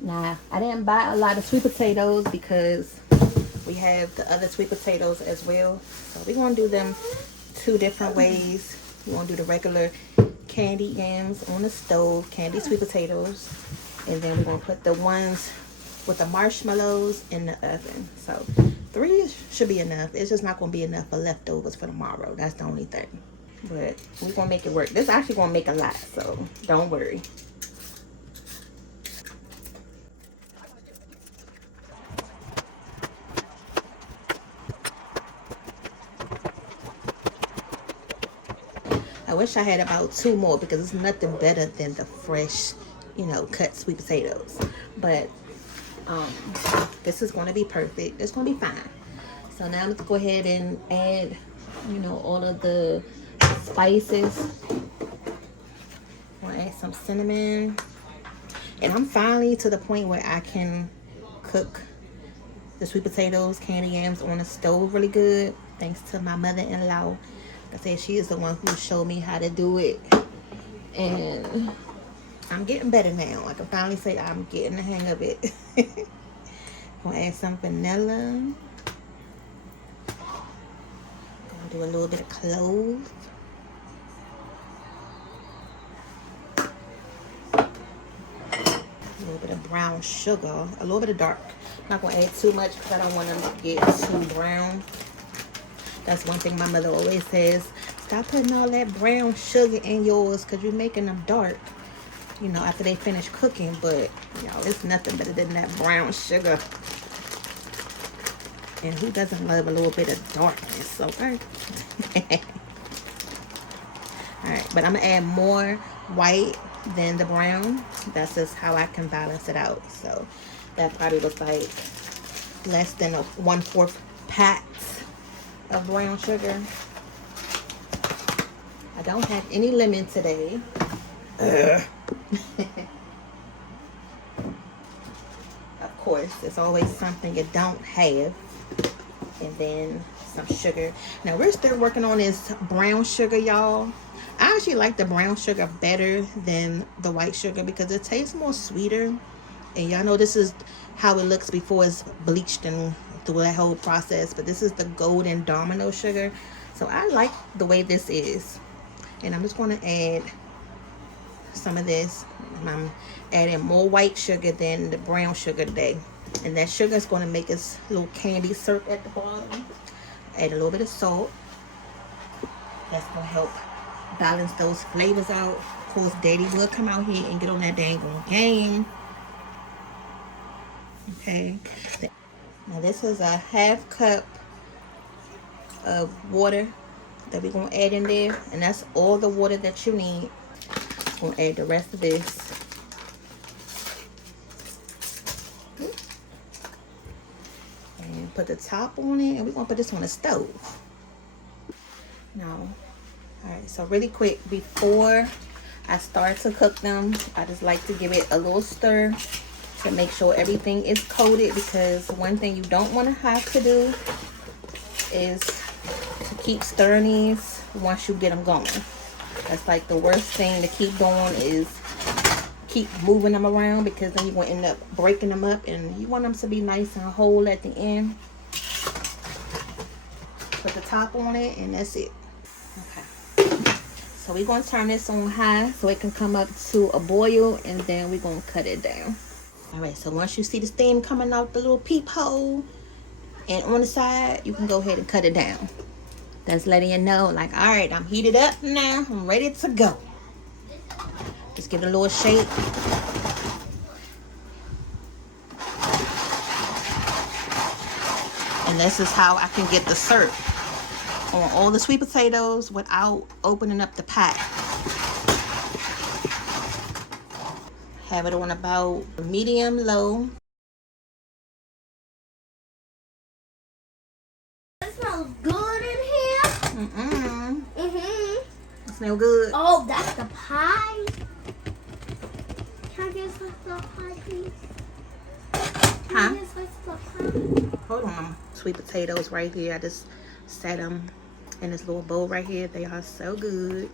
Now, I didn't buy a lot of sweet potatoes because we have the other sweet potatoes as well. So we're going to do them two different ways. We're going to do the regular candied yams on the stove, candied sweet potatoes. And then we're going to put the ones with the marshmallows in the oven. So 3 should be enough. It's just not going to be enough for leftovers for tomorrow. That's the only thing. But we're going to make it work. This actually going to make a lot, so don't worry. I wish I had about 2 more because it's nothing better than the fresh, you know, cut sweet potatoes. But this is going to be perfect. It's going to be fine. So now let's go ahead and add, you know, all of the spices. I'm going to add some cinnamon. And I'm finally to the point where I can cook the sweet potatoes, candied yams on the stove really good. Thanks to my mother-in-law. I said she is the one who showed me how to do it. And I'm getting better now. I can finally say I'm getting the hang of it. Gonna add some vanilla. Gonna do a little bit of clove. A little bit of brown sugar. A little bit of dark. I'm not gonna add too much because I don't want them to get too brown. That's one thing my mother always says. Stop putting all that brown sugar in yours because you're making them dark, you know, after they finish cooking. But, you know, it's nothing better than that brown sugar. And who doesn't love a little bit of darkness, okay? Alright, but I'm going to add more white than the brown. That's just how I can balance it out. So that probably looks like less than a 1/4 pat of brown sugar. I don't have any lemon today. Of course, there's always something you don't have. And then some sugar. Now we're still working on this brown sugar, y'all. I actually like the brown sugar better than the white sugar because it tastes more sweeter. And y'all know this is how it looks before it's bleached and through that whole process. But this is the golden domino sugar. So I like the way this is. And I'm just going to add some of this. I'm adding more white sugar than the brown sugar today. And that sugar is going to make this little candy syrup at the bottom. Add a little bit of salt. That's going to help balance those flavors out. Of course, Daddy will come out here and get on that dang game. Okay. Now this is a 1/2 cup of water that we're going to add in there. And that's all the water that you need. I'm going to add the rest of this. And put the top on it. And we're going to put this on the stove. Now, alright, so really quick, before I start to cook them, I just like to give it a little stir to make sure everything is coated, because one thing you don't want to have to do is to keep stirring these once you get them going. That's like the worst thing to keep doing, is keep moving them around, because then you're going to end up breaking them up, and you want them to be nice and whole at the end. Put the top on it, and that's it. Okay. So we're going to turn this on high so it can come up to a boil, and then we're going to cut it down. Alright, so once you see the steam coming out the little peephole and on the side, you can go ahead and cut it down. That's letting you know, like, alright, I'm heated up now. I'm ready to go. Just give it a little shake. And this is how I can get the syrup on all the sweet potatoes without opening up the pot. Have it on about medium low. It smells good in here. It smells good. Oh, that's the pie. Can I get some of the pie, please? Can I get some of the pie? Hold on, sweet potatoes right here. I just set them in this little bowl right here. They are so good.